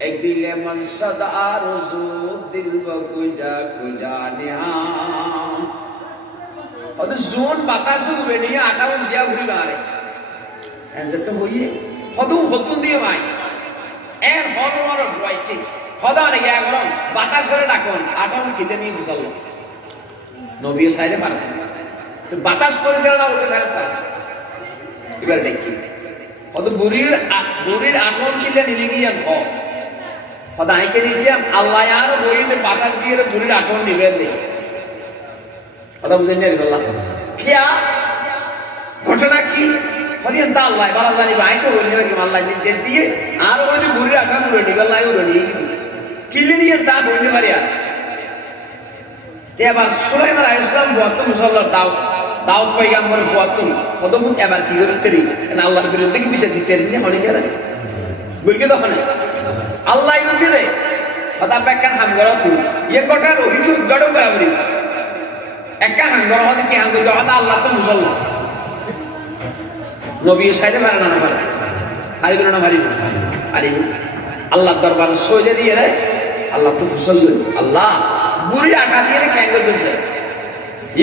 एक दिले मन सदा रोजू दिल व कुजा कुजा निहाम और जोन बातास हुए नहीं आटा उन दिया घुरी बारे ऐसे तो होइए हदू हतुन दिए भाई एन हॉर्मोन ऑफ वाइचिंग हदा ने क्या करो बातास करे डाकोन आटा उन कितने नहीं घुसल नबी साइडे मार तो बातास করে যারা ওকে ফেরস্তা এবার দেখি কত বুরির আটন কিলে নিলি গিয়ান হ কত আইকে নিয়াম আল্লাহ আর বইতে বাতাস দিয়ে বুরির আটন নিবেন নি কত বুঝেন নি আল্লাহ কিয়া ঘটনা কি হদিন তা আল্লাহ বালা জানি ভাই তো বললি কি আল্লাহ নিতে দিয়ে আর ওই বুরির আটন নিবে নি আল্লাহ ওরে নি কিলে নিয়ে তা বললি পারিয়া এবার সুলাইমান আলাইহিস সালাম ওয়াত মুসাল্লার দাউদ পয়গম্বরের ওয়াত কতফুক এবার কি করতেরি না আল্লাহর বিরুদ্ধে কি বিষয় দিতেরি না হলে কেন বলকে তখন আল্লাহ ইউকে দে কথা বেকার হাম করো তুই ইয়ে কটার অভিযোগ গড় করাবি একা হাম করো হতে কি হাম করো হতে আল্লাহ তো মুসাল্লা নবী সাইদে মারা না মারা আরিব না মারিব আরিব আল্লাহ দরবারে সওজা দিয়ে রে আল্লাহ তো মুসাল্লা আল্লাহ বুড়ি আটা দিয়ে ক্যাঙ্গল বলছে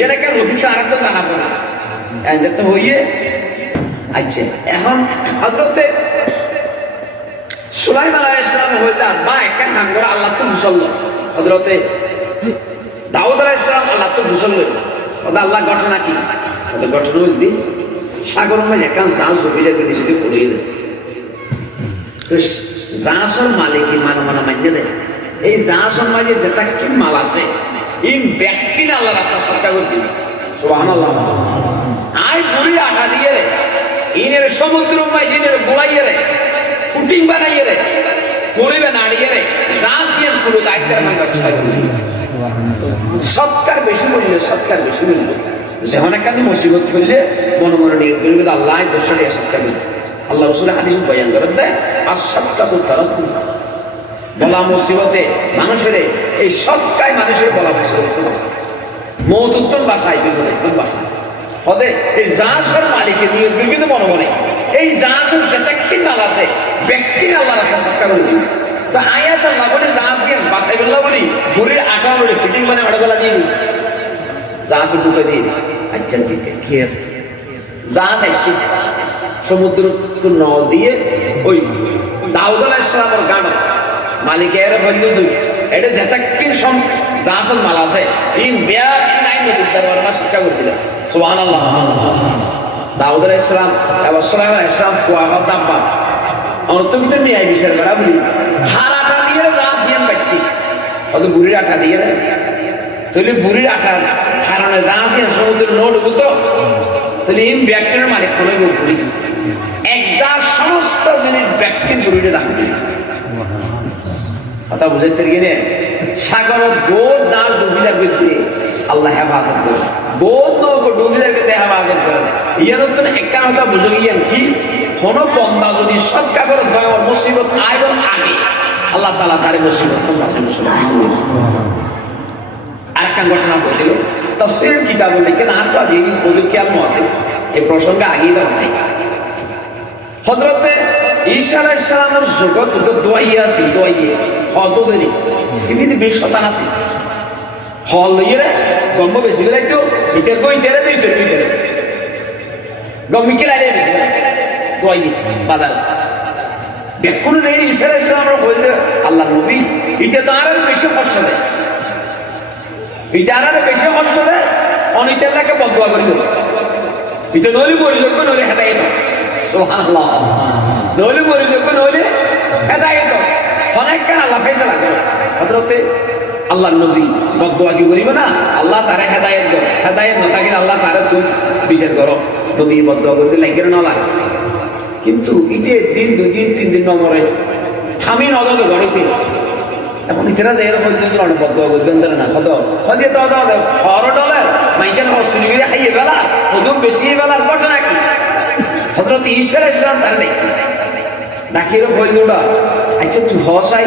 এর একটা রবিচা আর একটা জানাবো না যেতে হইয়ে আচ্ছা এখন হযরতে সুলাইমান আলাইহিস সালাম হইলা বা একটা নাম করে আল্লাহ তো মুসাল্লা হযরতে দাউদ আলাইহিস সালাম আল্লাহ তো মুসাল্লা ওটা আল্লাহ ঘটনা কি ওটা ঘটনা হইল সাগর মধ্যে একটা জাহাজ ডুবে যাবে নিচে পড়ে গেল তো জাহাজের মালিক মানা মান্য দেয় এই জাহাজের মাঝে যেটা কি মাল আছে এই ব্যক্তির আল্লাহ রাস্তা সরকার করে দিবে সুবহানাল্লাহ আই বুড়ি আটা দিয়ে রে ইনের সমুদ্র মাঝে ইনের গোলাইয়ে রে ফুটিং বানাইয়ে রে ফুলিবে নাড়িয়ে রে জাহাজ নিয়ে পুরো দায়িত্বের মান ব্যবস্থা করে সৎকার বেশি বললে সৎকার বেশি বললে যখন একটা মুসিবত করলে মনে মনে নিয়ে করবে আল্লাহ দোষরে সৎকার করবে আল্লাহ রাসূল হাদিসে বয়ান করে দেয় আসসাতাকু তারাকু বলা মুসিবতে মানুষের এই সৎকায় মানুষের বলা মুসিবত মৌত উত্তম বাসায় বিপদ একদম বাসায় হদে এই জাহাজের মালিকের নিয়ে দুর্গিত মনে মনে এই জাহাজের যেটাকে মাল আছে ব্যক্তির আল্লাহ রাস্তা সৎকার করে দিবে তো আয়াত আল্লাহ বলে জাহাজ নিয়ে বাসায় বেলা বলি বুড়ির আটা বলে ফিটিং মানে আড়বেলা দিয়ে জাহাজের ঢুকে দিয়ে আচ্ছা কি আছে জাহাজ আসছে সমুদ্র নল দিয়ে ওই দাউদ আলাইহিস সালামের গান মালিকের বন্ধু এটা যেটাকিন জাহাজের মাল আছে ইন বিয়ার নাই নবীর দরবার মা সরকার করে দিল সুবহানাল্লাহ দাউদ আলাইহিস সালাম এবং সুলাইমান আলাইহিস সালাম ফুয়াহা দাব্বা অন্তর্গত নিয়ে বিচার করা বলি হারাটা দিয়ে জাহাজ ইয়ান বাইছি অত বুড়ির আটা দিয়ে তাহলে বুড়ির আটা হারানো জাহাজ ইয়ান সমুদ্রের নোট হতো তাহলে ইন ব্যক্তির মালিক হলো বুড়ি একদার সমস্ত জিনিস ব্যক্তির বুড়ির দাম দিল কথা বুঝাইতে গেলে সাগরত বোধ জাল ডুবি যাবে আল্লাহ হেফাজত করে বোধ নৌকো ডুবি যাবে হেফাজত করে ইয়ার তো একটা কথা বুঝে গিয়েন কি কোনো বন্দা যদি সৎকাগর দয়ার মুসিবত আইবন আগে আল্লাহ তাআলা তার মুসিবত কোন পাশে মুসিবত আরেকটা ঘটনা ঘটেল তাফসীর কিতাবে লিখে না তো আজ এই পরিকিয়াল আছে এই প্রসঙ্গে আগেই দেওয়া হয় হযরতে ঈসা আলাইহিস সালামের জগৎ দোয়াইয়া আছে দোয়াইয়ে হল তো দেরি এমনি বেশ শতান আছে হল লইয়ে গম্ব বেশি গেলে তো ভিতর বই তেরে দিতে ভিতরে গম্বিকে লাইলে বেশি দোয়াইয়ে বাজার দেখুন যে ঈসা আলাইহিস সালামের বলতে আল্লাহ নবী এটা তো আরো বেশি কষ্ট দেয় এটা আরো বেশি কষ্ট দেয় অনিতের লাগে বদদোয়া করি এটা নলি পরিযোগ্য নলি হেদায়েত সুবহানাল্লাহ নলি পরিযোগ্য নলি হেদায়েত অনেক কেন আল্লাহ ফয়সালা করে হযরতে আল্লাহর নবী বদদোয়া কি করিব না আল্লাহ তারে হেদায়েত করে হেদায়েত না থাকলে আল্লাহ তারে তুই বিচার করো নবী বদদোয়া করতে লাগে না লাগে কিন্তু ইতে দিন দুই দিন তিন দিন নম্বরে থামি নদলে ঘরেতে এখন ইতরা যে এরকম কিছু অনেক বদদোয়া করবেন না কত হদিয়ে তো $100 মাইকেল হসুলি করে খাইয়ে বেলা কদম বেশি বেলার ঘটনা কি হযরত ঈসা আলাইহিস সালাম তার নেই ডাকিরও বলল ওরা আচ্ছা তুই হসাই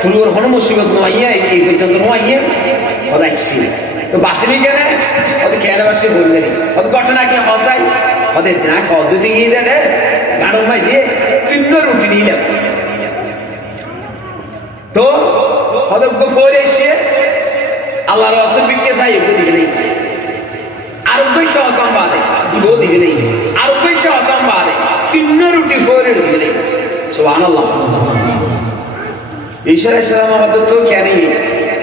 তুই ওর কোনো মুসিবত নয় এই পর্যন্ত নয় ওরা আসছি তো বাসিনি কেন ওদের কেন বাসি বললেন ওদের ঘটনা কি হসাই ওদের না দুদিন গিয়ে দেন গাড়ো মাঝে 3 রুটি নিলাম তো হদব্য ফোর এসে আল্লাহর রাস্তায় বিক্কে চাই দিকে নেই আর বেশি হতাম বাদে দিব দিকে নেই আর বেশি হতাম বাদে 3 রুটি ফোরের দিকে নেই সুবহানাল্লাহ ঈসা আলাইহিস সালাম হযরত তো কেনি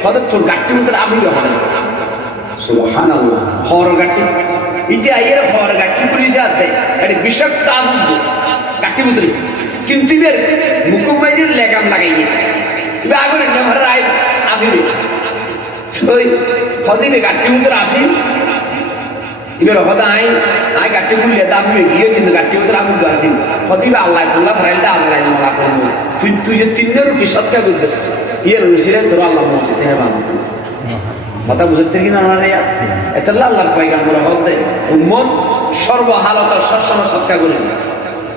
হযরত তো গাট্টি মত আফি হবে সুবহানাল্লাহ হর গাট্টি ইতে আইয়ের হর গাট্টি পুলিশে আছে এটা বিষাক্ত আফু গাট্টি মত কিন্তু এর মুকুমাইজির লেগাম লাগাইনি আগরে নেভার রাই আফিরে সই হদিবে গাট্টি মত আসি এবার হদা আই গাট্টি খুললে দাফিবে গিয়ে কিন্তু গাট্টি মত আফু আসি হদিবে আল্লাহ তাআলা ফরাইলটা আল্লাহ মালা করব তুই যে 3 রুটি সৎকা করছিস ইয়ের রুসিরে তোর আল্লাহ মতে হবে কথা বুঝতে কি না না এটা আল্লাহর পয়গাম্বর হতে উম্মত সর্ব হালত সবসময় সৎকা করে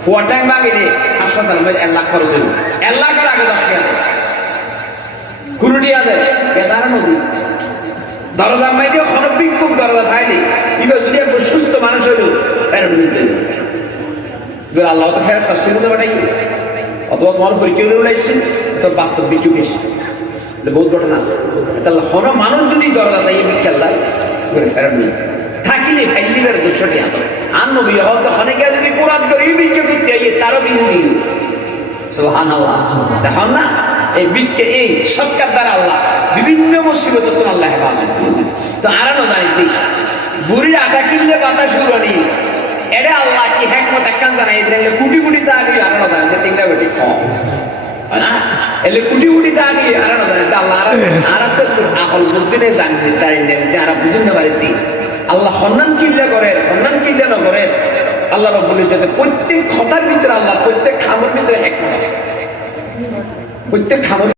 ফোয়া টাইম বাগিলে হাসপাতাল 1 লাখ খরচ হইল 1 লাখের আগে 10 টাকা দেয় কুরুটিয়া দেয় বেদার নদী দরজা মাইতে খরচ বিক্ষোভ দরজা থাইলে এবার যদি একটু সুস্থ মানুষ হইল এর বিরুদ্ধে এবার আল্লাহ তো ফেরেশতা শুনতে পাঠাই অথবা তোমার পরীক্ষা করে উঠেছেন তোর বাস্তব বিক্ষোভ এসে বহুত ঘটনা আছে তাহলে হন মানুষ যদি দরজা তাই বিক্ষাল্লাহ করে ফেরত নেই থাকিলে ফাইলিবের 200 টাকা আর নবী হয়তো অনেকে যদি কোরআন করে বিক্ষোভ করতে আইয়ে তারও বিরোধী সুবহানাল্লাহ দেখুন না এই বিক্ষে এই সৎকার দ্বারা আল্লাহ বিভিন্ন মুসিবত তো আল্লাহ হেফাজত তো আরানো জানি বুড়ির আটা কিনলে বাতাস গুলো এটা আল্লাহ কি হিকমত একখান জানাই দিলেন কোটি কোটি টাকা আরানো জানি যে তিনটা বেটি কম না এলে কোটি কোটি টাকা দিয়ে আরানো জানি আল্লাহ আর তো আকল বুদ্ধি নেই জানি দাঁড়িয়ে আর বুঝুন না পারি আল্লাহ সম্মান কিল্লা করেন সম্মান কিল্লা না করেন আল্লাহ রব্বুল ইজ্জত প্রত্যেক কথার ভিতরে আল্লাহ প্রত্যেক খামের ভিতরে হিকমত আছে প্রত্যেক খামের